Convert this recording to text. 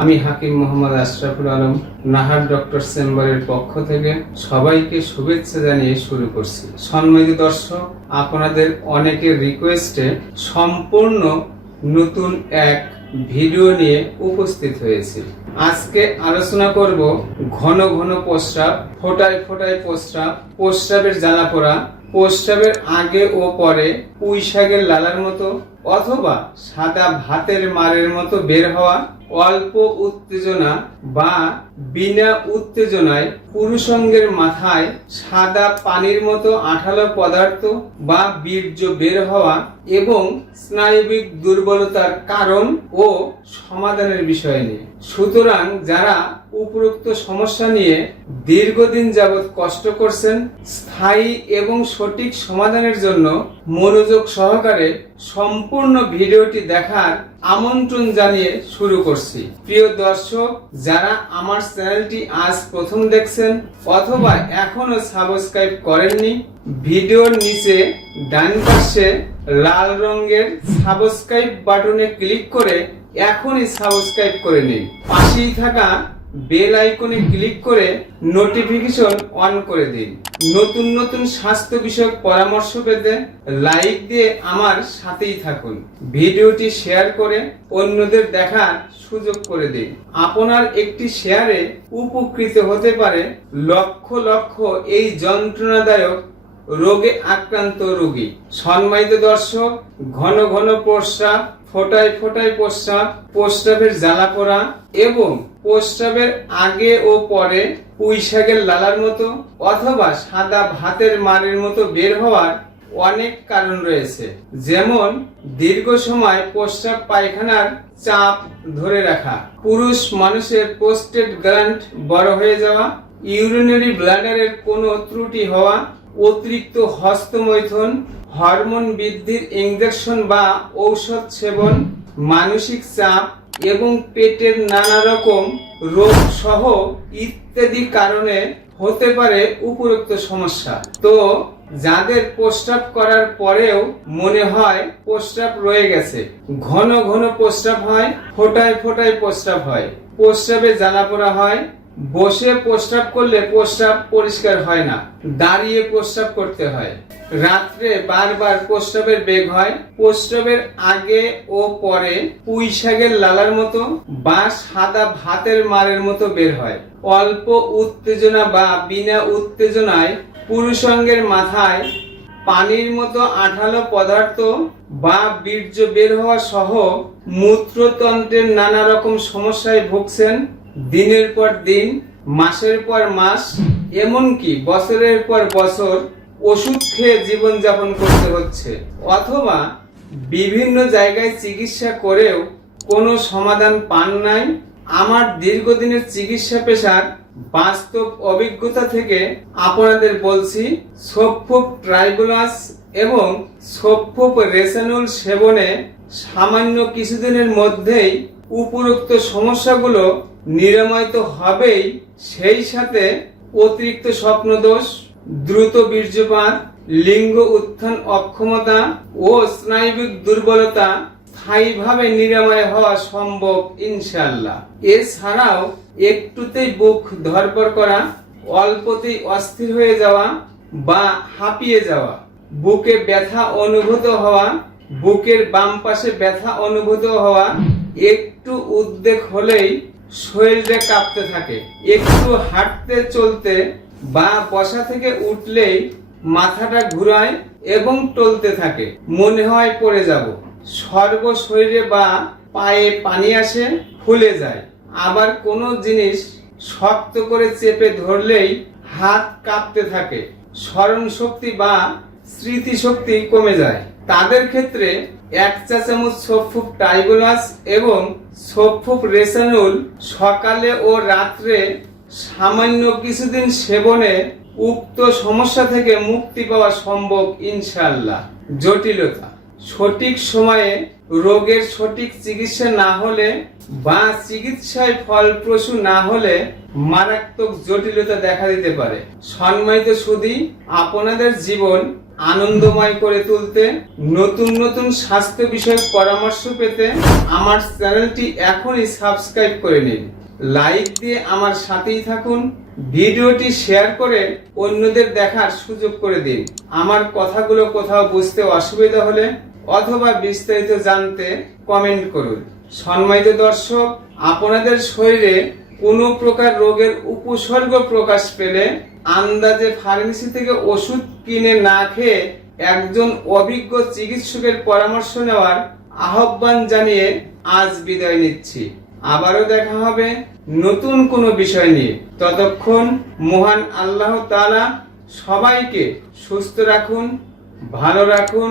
আমি হাকিম মোহাম্মদ আশরাফুল আলম, নাহার ডক্টর চেম্বারের পক্ষ থেকে সবাইকে শুভেচ্ছা জানিয়ে শুরু করছি। সম্মানিত দর্শক, আপনাদের অনেকের রিকোয়েস্টে সম্পূর্ণ নতুন এক ভিডিও নিয়ে উপস্থিত হয়েছি। আজকে আলোচনা করব ঘন ঘন প্রস্রাব, ফোটায় ফোটায় প্রস্রাব, প্রস্রাবের জ্বালা পোড়া প্রস্রাবের আগে ও পরে পুঁই শাকের লালার মতো অথবা সাদা ভাতের মারের মতো বের হওয়া, অল্প উত্তেজনা বা বিনা উত্তেজনায় পুরুষঙ্গের মাথায় সাদা পানির মতো আঠালো পদার্থ বা বীর্য বের হওয়া এবং স্নায়বিক দুর্বলতার কারণ ও সমাধানের বিষয় নিয়ে। সুতরাং যারা উপরোক্ত সমস্যা নিয়ে দীর্ঘদিন যাবৎ কষ্ট করছেন, স্থায়ী এবং সঠিক সমাধানের জন্য মনোযোগ সহকারে সম্পূর্ণ ভিডিওটি দেখার আমন্ত্রণ জানিয়ে শুরু করছি। প্রিয় দর্শক, যারা আমার চ্যানেলটি আজ প্রথম দেখছেন অথবা এখনও সাবস্ক্রাইব করেননি, ভিডিওর নিচে ডান পাশে লাল রঙের সাবস্ক্রাইব বাটনে ক্লিক করে এখনই সাবস্ক্রাইব করে নিন। পাশেই থাকা বেল আইকনে ক্লিক করে নোটিফিকেশন অন করে দিন। নতুন নতুন স্বাস্থ্য বিষয়ক পরামর্শ পেতে লাইক দিয়ে আমার সাথেই থাকুন। ভিডিওটি শেয়ার করে অন্যদের দেখার সুযোগ করে দিন। আপনার একটি শেয়ারে উপকৃত হতে পারে লক্ষ লক্ষ এই যন্ত্রণাদায়ক রোগে আক্রান্ত রোগী। সম্মানিত দর্শক, ঘন ঘন প্রস্রাব ফোটায় ফোটায় প্রস্রাব, প্রস্রাবের জ্বালা পোড়া এবং প্রস্রাবের আগে ও পরে পুঁই শাকের লালার মতো অথবা সাদা ভাতের মারের মতো বের হওয়ার অনেক কারণ রয়েছে। যেমন, দীর্ঘ সময় প্রস্রাব পায়খানার চাপ ধরে রাখা, পুরুষ মানুষের পোস্টেড গ্ল্যান্ড বড় হয়ে যাওয়া, ইউরিনারি ব্লাডারের কোনো ত্রুটি হওয়া, অতিরিক্ত হস্তমৈথুন হরমোন বৃদ্ধির ইঞ্জেকশন বা ঔষধ সেবন, মানসিক চাপ এবং পেটের নানা রকম রোগ সহ ইত্যাদি কারণে হতে পারে উপরোক্ত সমস্যা। তো যাদের প্রস্রাব করার পরেও মনে হয় প্রস্রাব রয়ে গেছে, ঘন ঘন প্রস্রাব হয়, ফোটায় ফোটায় প্রস্রাব হয়। প্রস্রাবে জ্বালা পোড়া হয় বসে প্রস্রাব করলে প্রস্রাব পরিষ্কার হয় না। দাঁড়িয়ে প্রস্রাব করতে হয়। রাত্রে বারবার প্রস্রাবের বেগ হয়। প্রস্রাবের আগে ও পরে পুঁই শাকের লালার মতো বা সাদা ভাতের মারের মতো বের হয়। অল্প উত্তেজনা বা বিনা উত্তেজনায় পুরুষাঙ্গের মাথায় পানির মতো আঠালো পদার্থ বা বীর্য বের হওয়া সহ মূত্রতন্ত্রের নানা রকম সমস্যায় ভুগছেন দিনের পর দিন, মাসের পর মাস, এমনকি বছরের পর বছর ওষুধ খেয়ে জীবনযাপন করতে হচ্ছে। অথবা বিভিন্ন জায়গায় চিকিৎসা করেও কোনো সমাধান পান নাই। আমার দীর্ঘদিনের চিকিৎসা পেশার বাস্তব অভিজ্ঞতা থেকে আপনাদের বলছি সোফোপ ট্রাইবুলাস এবং সোফোপ রেসানুল সেবনে সামান্য কিছুদিনের মধ্যেই উপরোক্ত সমস্যাগুলো নিরাময় তো হবেই, সেই সাথে অতিরিক্ত স্বপ্নদোষ, দ্রুত বীর্যপাত লিঙ্গ উত্থান অক্ষমতা ও স্নায়বিক দুর্বলতা স্থায়ীভাবে নিরাময় হওয়া সম্ভব ইনশাল্লাহ এছাড়াও একটুতেই বুক ধরপর করা, অল্পতেই অস্থির হয়ে যাওয়া বা হাঁপিয়ে যাওয়া, বুকে ব্যথা অনুভূত হওয়া, বুকের বাম পাশে ব্যথা অনুভূত হওয়া একটু উদ্বেগ হলেই শরীরে কাঁপতে থাকে। একটু হাঁটতে চলতে বা বসা থেকে উঠলেই মাথাটা ঘুরায় এবং টলতে থাকে। মনে হয় পড়ে যাব। সর্ব শরীরে বা পায়ে পানি আসে, ফুলে যায়। আবার কোনো জিনিস শক্ত করে চেপে ধরলেই হাত কাঁপতে থাকে। স্মরণ শক্তি বা স্মৃতিশক্তি কমে যায়। তাদের ক্ষেত্রে এক চা চামচ সোফুপ টাইগোলাস এবং সোফুপ রেসানুল সকালে ও রাত্রে সামান্য কিছুদিন সেবনে উক্ত সমস্যা থেকে মুক্তি পাওয়া সম্ভব ইনশাল্লাহ জটিলতা। সঠিক সময়ে রোগের সঠিক চিকিৎসা না হলে বা চিকিৎসায় ফলপ্রসূ না হলে মারাত্মক জটিলতা দেখা দিতে পারে। সম্মানিত সুদী আপনাদের জীবন আনন্দময় করে তুলতে নতুন নতুন স্বাস্থ্য বিষয়ক পরামর্শ পেতে আমার চ্যানেলটি এখনই সাবস্ক্রাইব করে নিন। লাইক দিয়ে আমার সাথেই থাকুন। ভিডিওটি শেয়ার করে অন্যদের দেখার সুযোগ করে দিন। আমার কথাগুলো কোথাও বুঝতে অসুবিধা হলে অথবা বিস্তারিত জানতে কমেন্ট করুন। সম্মানিত দর্শক, আপনাদের শরীরে কোনো প্রকার রোগের উপসর্গ প্রকাশ পেলে আন্দাজে ফার্মেসি থেকে ওষুধ কিনে না খেয়ে একজন অভিজ্ঞ চিকিৎসকের পরামর্শ নেওয়ার আহ্বান জানিয়ে আজ বিদায় নিচ্ছি। আবারও দেখা হবে নতুন কোনো বিষয় নিয়ে। ততক্ষণ মহান আল্লাহ তাআলা সবাইকে সুস্থ রাখুন, ভালো রাখুন